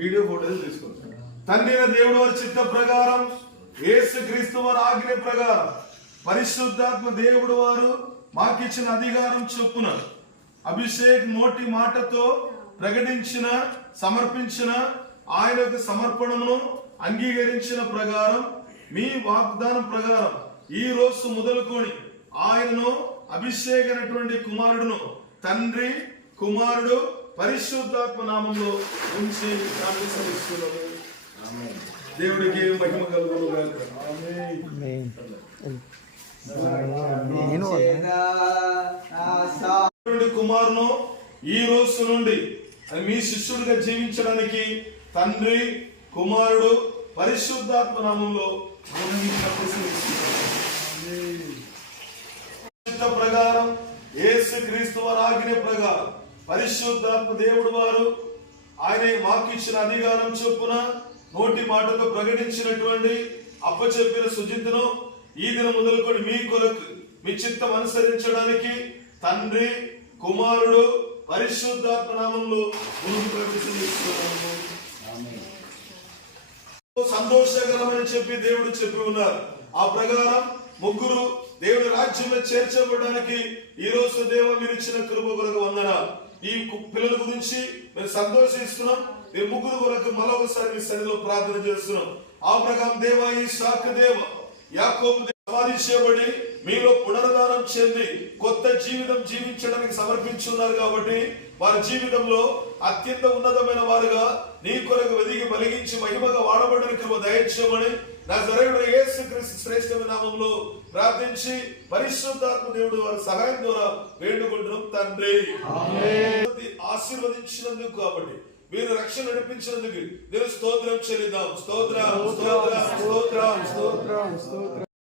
Video ఫోటోలు తీసుకోండి. తండ్రి దేవుడు వారి చిత్త ప్రకారం, యేసు క్రీస్తు వారి ఆజ్ఞ ప్రకారం, పరిశుద్ధాత్మ దేవుడు వారు మాకిచ్చిన అధికారం చొప్పున అభిషేక్ నోటి మాటతో ప్రకటించిన సమర్పించిన ఆయన యొక్క సమర్పణను అంగీకరించిన ప్రకారం మీ వాగ్దానం ప్రకారం ఈ రోజు మొదలుకొని ఆయనను అభిషేకమైనటువంటి కుమారుడును తండ్రి కుమారుడు పరిశుద్ధాత్మ నామంలో ఉంచి ప్రార్థిస్తున్నాము. దేవుడికి మహిమ కలుగును గాక. కుమారును ఈ రోజు నుండి మీ శిష్యుడిగా జీవించడానికి తండ్రి కుమారుడు పరిశుద్ధాత్మ నామంలో ప్రకారం యేసు క్రీస్తు వారి ఆజ్ఞ ప్రకారం పరిశుద్ధాత్మ దేవుడు వారు ఆయన మాకిచ్చిన అధికారం చొప్పున నోటి మాటతో ప్రకటించినటువంటి అప్పచెప్పిన సుజిత్తును ఈ దినం మొదలుకొని మీ కొరకు మీ చిత్తం అనుసరించడానికి తండ్రి కుమారుడు పరిశుద్ధాత్మ నామంలో ప్రవేశిస్తున్నాము. సంతోషకరమని చెప్పి దేవుడు చెప్పి ఉన్నారు. ఆ ప్రకారం ముగ్గురు దేవుడి రాజ్యంలో చేర్చబడడానికి ఈ రోజు దేవ మీరు ఇచ్చిన కృప కొరకు వందనాలు. ఈ పిల్లల గురించి మేము సంతోషిస్తున్నాం. మీరు ముగ్గురు కొరకు మరొకసారి మీ సన్నిధిలో ప్రార్థన చేస్తున్నాం. ఆ ప్రకారం దేవ ఈ శాఖ దేవ యాకోబు సమాధి చేయబడి మీలో పునరుద్ధానం చెంది కొత్త జీవితం జీవించడానికి సమర్పించున్నారు కాబట్టి వారి జీవితంలో అత్యంత ఉన్నతమైన వారుగా నీ కొరకు వెదిగి వెలిగించి మహిమగా వాడబడిన కృప దయచేయమని నజరేయుడైన యేసుక్రీస్తు శ్రేష్టమైన నామములో ప్రార్థించి పరిశుద్ధాత్మ దేవుడు వారి సహాయం ద్వారా వేడుకుంటున్నాం తండ్రి. ఆశీర్వదించినందుకు కాబట్టి మీరు రక్షణ నడిపించినందుకు నేను స్తోత్రం చెల్లిద్దాం. స్తోత్రం స్తోత్రం స్తోత్రం స్తోత్రం స్తోత్రం.